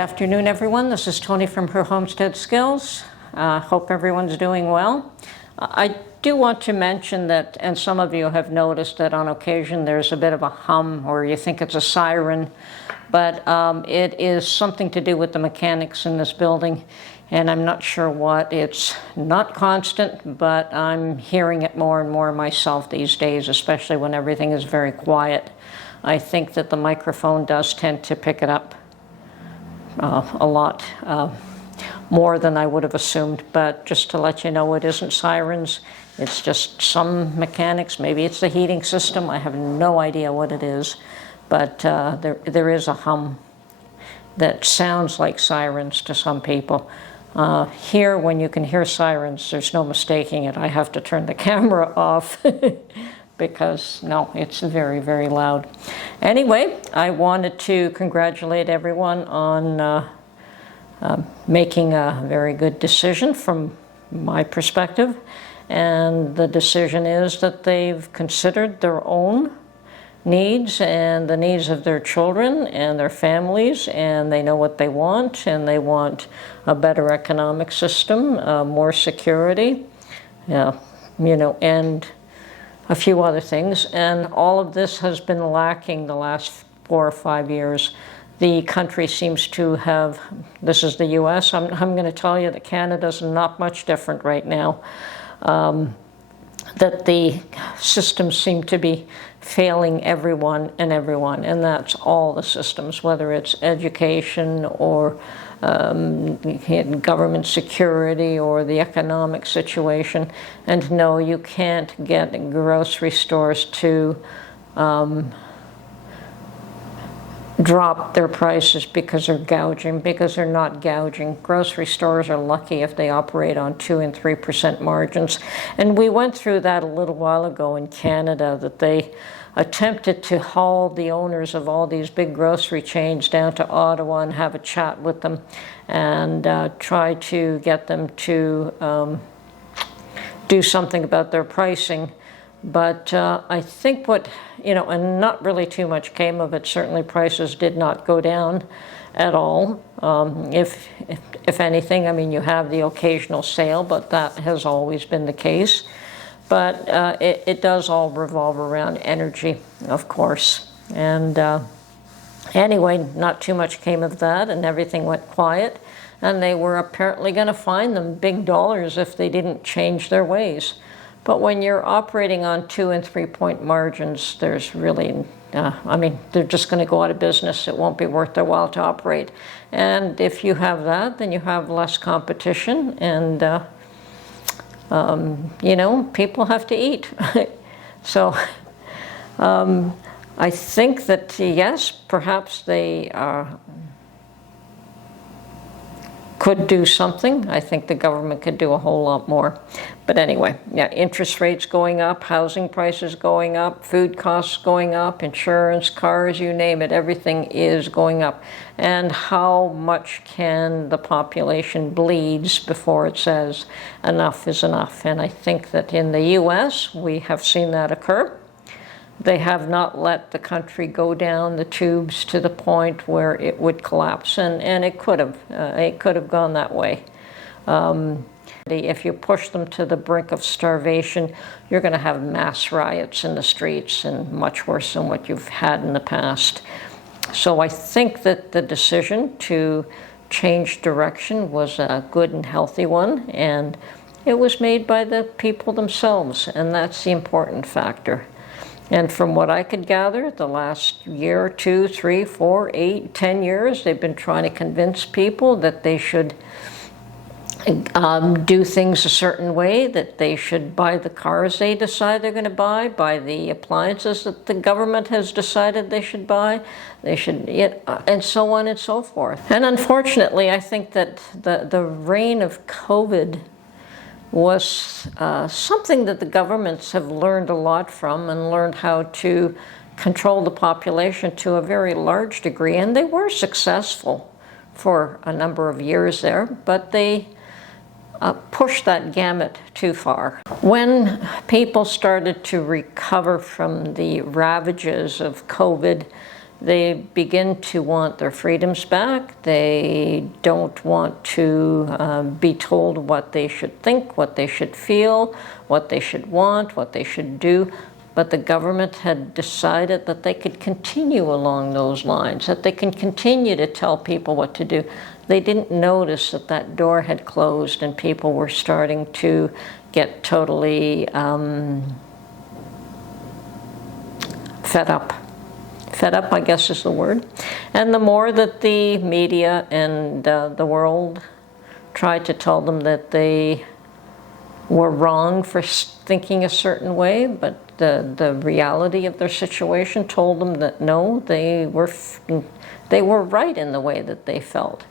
afternoon, everyone. This is Tony from Her Homestead Skills. Hope everyone's doing well. I do want to mention that, and some of you have noticed that on occasion there's a bit of a hum or you think it's a siren, but it is something to do with the mechanics in this building, and I'm not sure what. It's not constant, but I'm hearing it more and more myself these days, especially when everything is very quiet. I think that the microphone does tend to pick it up a lot more than I would have assumed, but just to let you know, it isn't sirens. It's just some mechanics. Maybe it's the heating system. I have no idea what it is, but there is a hum that sounds like sirens to some people. Here, when you can hear sirens, there's no mistaking it. I have to turn the camera off because, no, it's very, very loud. Anyway, I wanted to congratulate everyone on making a very good decision from my perspective. And the decision is that they've considered their own needs and the needs of their children and their families, and they know what they want, and they want a better economic system, more security, and a few other things. And all of this has been lacking the last 4 or 5 years. The country seems to have, this is the US, I'm going to tell you that Canada's not much different right now. That the systems seem to be failing everyone, and that's all the systems, whether it's education or government security or the economic situation. And no, you can't get grocery stores to drop their prices because they're gouging, because they're not gouging. Grocery stores are lucky if they operate on 2% and 3% margins. And we went through that a little while ago in Canada, that they attempted to haul the owners of all these big grocery chains down to Ottawa and have a chat with them and try to get them to do something about their pricing. But I think and not really too much came of it. Certainly prices did not go down at all. If anything, I mean, you have the occasional sale, but that has always been the case. But it does all revolve around energy, of course. And anyway, not too much came of that, and everything went quiet. And they were apparently going to fine them big dollars if they didn't change their ways. But when you're operating on 2- and 3-point margins, there's really, they're just going to go out of business. It won't be worth their while to operate. And if you have that, then you have less competition, and, people have to eat. So I think that, yes, perhaps they could do something. I think the government could do a whole lot more. But anyway, yeah, interest rates going up, housing prices going up, food costs going up, insurance, cars, you name it, everything is going up. And how much can the population bleeds before it says enough is enough? And I think that in the US, we have seen that occur. They have not let the country go down the tubes to the point where it would collapse, and it could have gone that way. If you push them to the brink of starvation, you're going to have mass riots in the streets, and much worse than what you've had in the past. So I think that the decision to change direction was a good and healthy one, and it was made by the people themselves, and that's the important factor. And from what I could gather, the last year, 2, 3, 4, 8, 10 years, they've been trying to convince people that they should do things a certain way, that they should buy the cars they decide they're going to buy the appliances that the government has decided they should buy, and so on and so forth. And unfortunately, I think that the reign of COVID was something that the governments have learned a lot from, and learned how to control the population to a very large degree. And they were successful for a number of years there, but they pushed that gamut too far. When people started to recover from the ravages of COVID, They begin to want their freedoms back. They don't want to be told what they should think, what they should feel, what they should want, what they should do. But the government had decided that they could continue along those lines, that they can continue to tell people what to do. They didn't notice that that door had closed and people were starting to get totally fed up. Fed up, I guess is the word. And the more that the media and the world tried to tell them that they were wrong for thinking a certain way, but the reality of their situation told them that no, they were right in the way that they felt.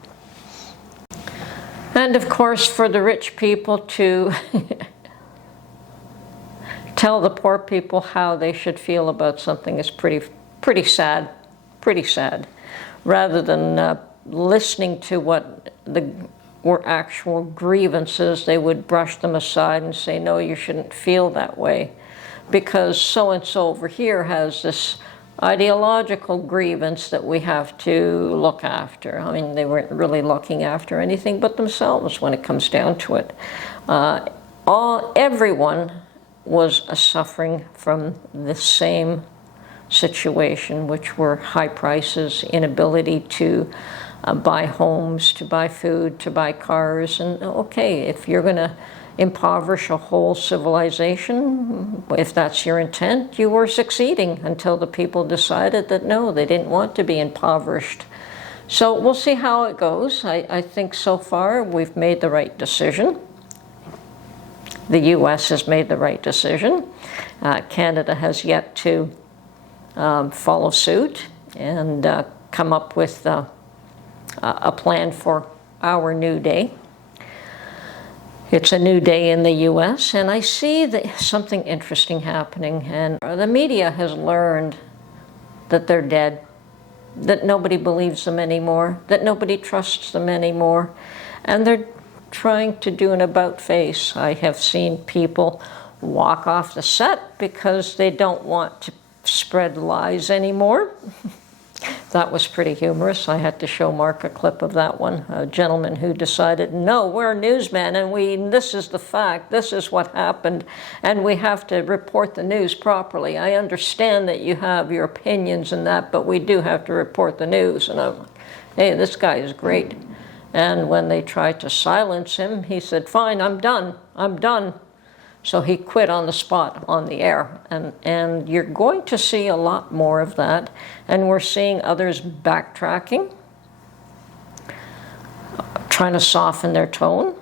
And of course, for the rich people to tell the poor people how they should feel about something is pretty sad, rather than listening to what were actual grievances. They would brush them aside and say, no, you shouldn't feel that way, because so-and-so over here has this ideological grievance that we have to look after. I mean, they weren't really looking after anything but themselves when it comes down to it. Everyone was suffering from the same situation, which were high prices, inability to buy homes, to buy food, to buy cars. And okay, if you're going to impoverish a whole civilization, if that's your intent, you were succeeding until the people decided that no, they didn't want to be impoverished. So we'll see how it goes. I think so far we've made the right decision. The U.S. has made the right decision. Canada has yet to follow suit and come up with a plan for our new day. It's a new day in the U.S., and I see something interesting happening, and the media has learned that they're dead, that nobody believes them anymore, that nobody trusts them anymore, and they're trying to do an about-face. I have seen people walk off the set because they don't want to spread lies anymore. That was pretty humorous. I had to show Mark a clip of that one. A gentleman who decided, no, we're newsmen and this is the fact, this is what happened, and we have to report the news properly. I understand that you have your opinions and that, but we do have to report the news. And I'm like, hey, this guy is great. And when they tried to silence him, he said, fine, I'm done. So he quit on the spot, on the air. And you're going to see a lot more of that. And we're seeing others backtracking, trying to soften their tone,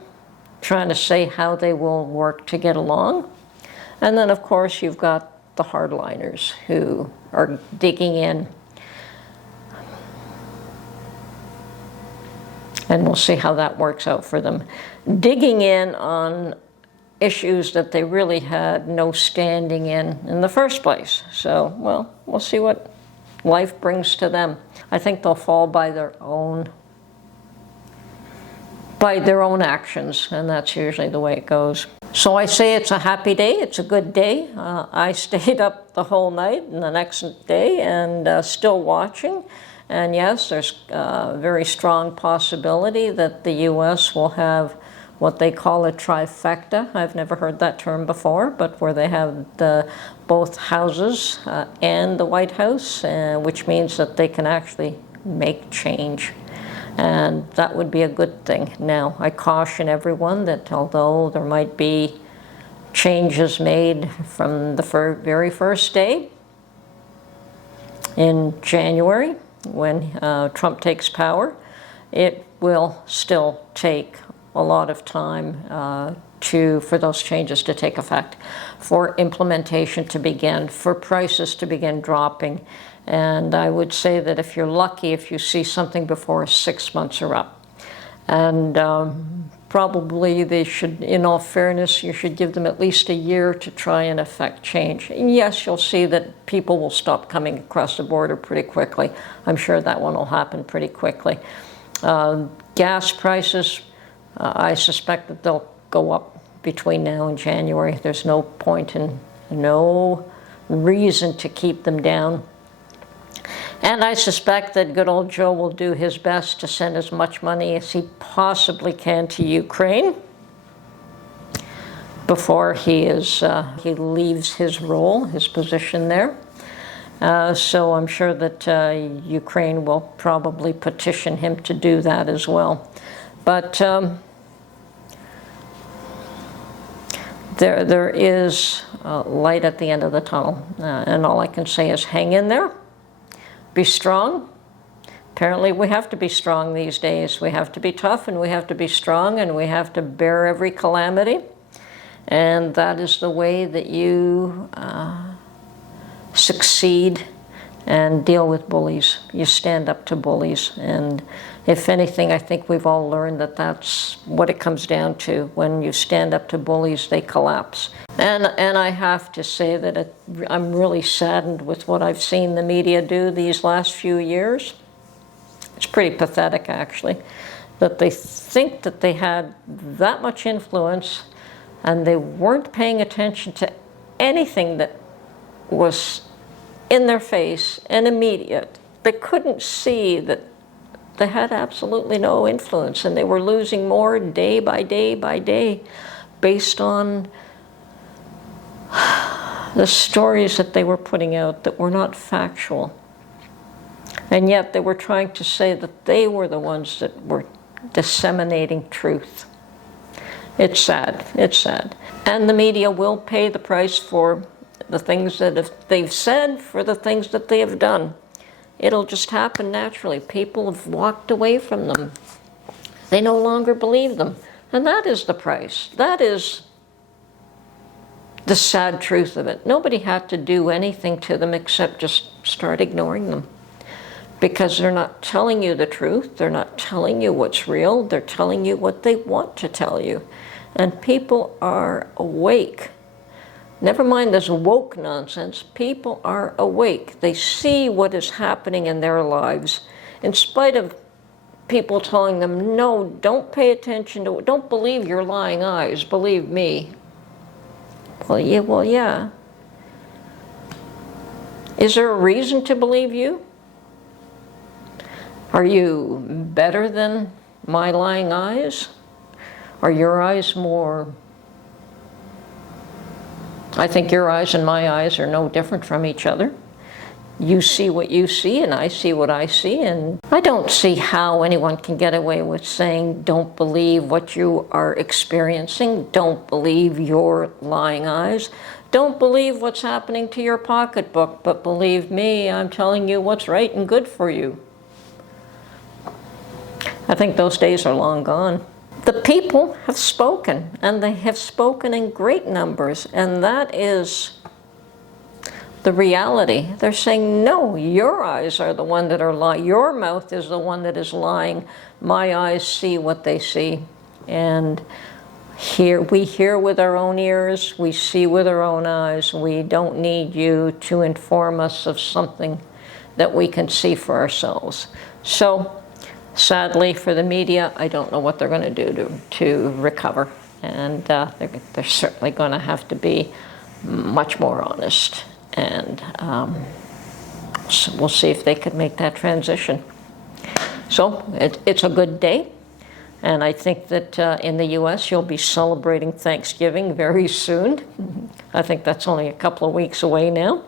trying to say how they will work to get along. And then, of course, you've got the hardliners who are digging in. And we'll see how that works out for them. Digging in on issues that they really had no standing in the first place. So, well, we'll see what life brings to them. I think they'll fall by their own actions, and that's usually the way it goes. So I say it's a happy day, it's a good day. I stayed up the whole night and the next day and still watching. And yes, there's a very strong possibility that the U.S. will have what they call a trifecta. I've never heard that term before, but where they have both houses and the White House, which means that they can actually make change. And that would be a good thing. Now, I caution everyone that although there might be changes made from the very first day in January, when Trump takes power, it will still take a lot of time for those changes to take effect, for implementation to begin, for prices to begin dropping. And I would say that if you're lucky, if you see something before 6 months are up. And probably they should, in all fairness, you should give them at least a year to try and affect change. And yes, you'll see that people will stop coming across the border pretty quickly. I'm sure that one will happen pretty quickly. Gas prices, I suspect that they'll go up between now and January. There's no point and no reason to keep them down. And I suspect that good old Joe will do his best to send as much money as he possibly can to Ukraine before he leaves his role, his position there. So I'm sure that Ukraine will probably petition him to do that as well. But there is light at the end of the tunnel, and all I can say is hang in there, be strong. Apparently we have to be strong these days. We have to be tough, and we have to be strong, and we have to bear every calamity. And that is the way that you succeed and deal with bullies. You stand up to bullies. And if anything, I think we've all learned that that's what it comes down to. When you stand up to bullies, they collapse. And I have to say that I'm really saddened with what I've seen the media do these last few years. It's pretty pathetic, actually, that they think that they had that much influence and they weren't paying attention to anything that was in their face and immediate. They couldn't see that they had absolutely no influence, and they were losing more day by day by day based on the stories that they were putting out that were not factual. And yet they were trying to say that they were the ones that were disseminating truth. It's sad. It's sad. And the media will pay the price for the things that they've said, for the things that they have done. It'll just happen naturally. People have walked away from them. They no longer believe them. And that is the price. That is the sad truth of it. Nobody had to do anything to them except just start ignoring them. Because they're not telling you the truth. They're not telling you what's real. They're telling you what they want to tell you. And people are awake. Never mind this woke nonsense. People are awake. They see what is happening in their lives. In spite of people telling them, no, don't pay attention to it. Don't believe your lying eyes. Believe me. Well, yeah. Is there a reason to believe you? Are you better than my lying eyes? Are your eyes more... I think your eyes and my eyes are no different from each other. You see what you see, and I see what I see, and I don't see how anyone can get away with saying, don't believe what you are experiencing, don't believe your lying eyes, don't believe what's happening to your pocketbook, but believe me, I'm telling you what's right and good for you. I think those days are long gone. The people have spoken, and they have spoken in great numbers, and that is the reality. They're saying, no, your eyes are the one that are lying. Your mouth is the one that is lying. My eyes see what they see. And we hear with our own ears, we see with our own eyes. We don't need you to inform us of something that we can see for ourselves. So, sadly, for the media, I don't know what they're going to do to recover. And they're certainly going to have to be much more honest. And so we'll see if they can make that transition. So it's a good day. And I think that in the U.S. you'll be celebrating Thanksgiving very soon. I think that's only a couple of weeks away now.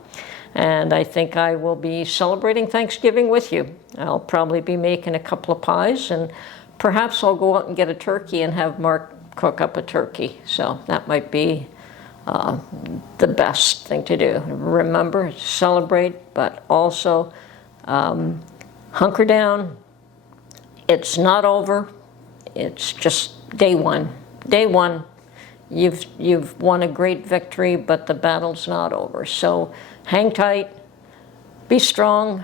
And I think I will be celebrating Thanksgiving with you. I'll probably be making a couple of pies, and perhaps I'll go out and get a turkey and have Mark cook up a turkey. So that might be the best thing to do. Remember, celebrate, but also hunker down. It's not over. It's just day one. Day one. You've won a great victory, but the battle's not over. So hang tight, be strong.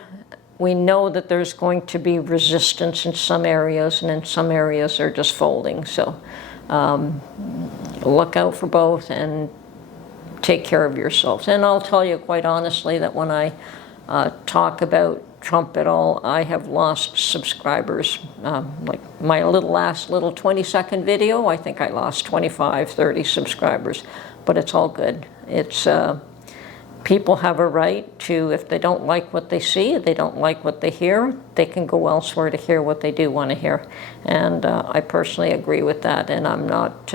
We know that there's going to be resistance in some areas, and in some areas they're just folding. So look out for both and take care of yourselves. And I'll tell you quite honestly that when I talk about Trump at all, I have lost subscribers. Like my last little 20-second video, I think I lost 25, 30 subscribers. But it's all good. It's people have a right to, if they don't like what they see, they don't like what they hear, they can go elsewhere to hear what they do want to hear. And I personally agree with that, and I'm not,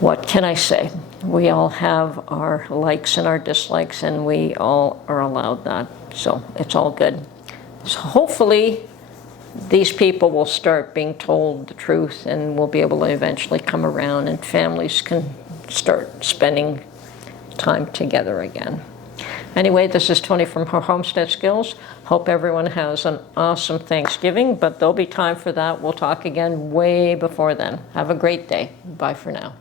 what can I say? We all have our likes and our dislikes, and we all are allowed that. So it's all good. So hopefully these people will start being told the truth, and we'll be able to eventually come around, and families can start spending time together again. Anyway, this is Tony from Homestead Skills. Hope everyone has an awesome Thanksgiving, but there'll be time for that. We'll talk again way before then. Have a great day. Bye for now.